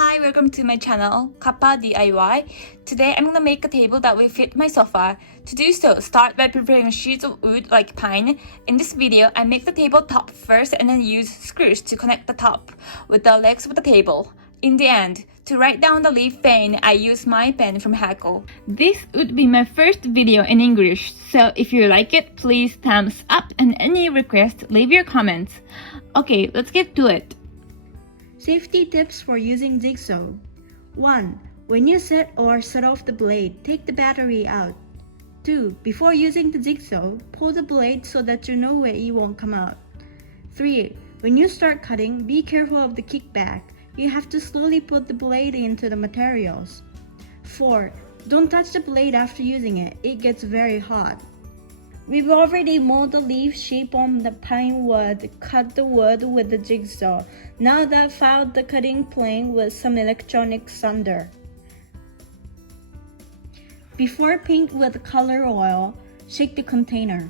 Hi, welcome to my channel, Kappa DIY. Today I'm gonna make a table that will fit my sofa. To do so, start by preparing sheets of wood like pine. In this video, I make the table top first and then use screws to connect the top with the legs of the table. In the end, to write down the leaf vein, I use my pen from Hackle. This would be my first video in English, so if you like it, please thumbs up, and any request, leave your comments. Okay, let's get to it. Safety tips for using jigsaw. 1. When you set or shut off the blade, take the battery out. 2. Before using the jigsaw, pull the blade so that you know where it won't come out. 3. When you start cutting, be careful of the kickback. You have to slowly put the blade into the materials. 4. Don't touch the blade after using it. It gets very hot. We've already molded the leaf shape on the pine wood, cut the wood with the jigsaw. Now that filed the cutting plane with some electronic sunder. Before paint with color oil, shake the container.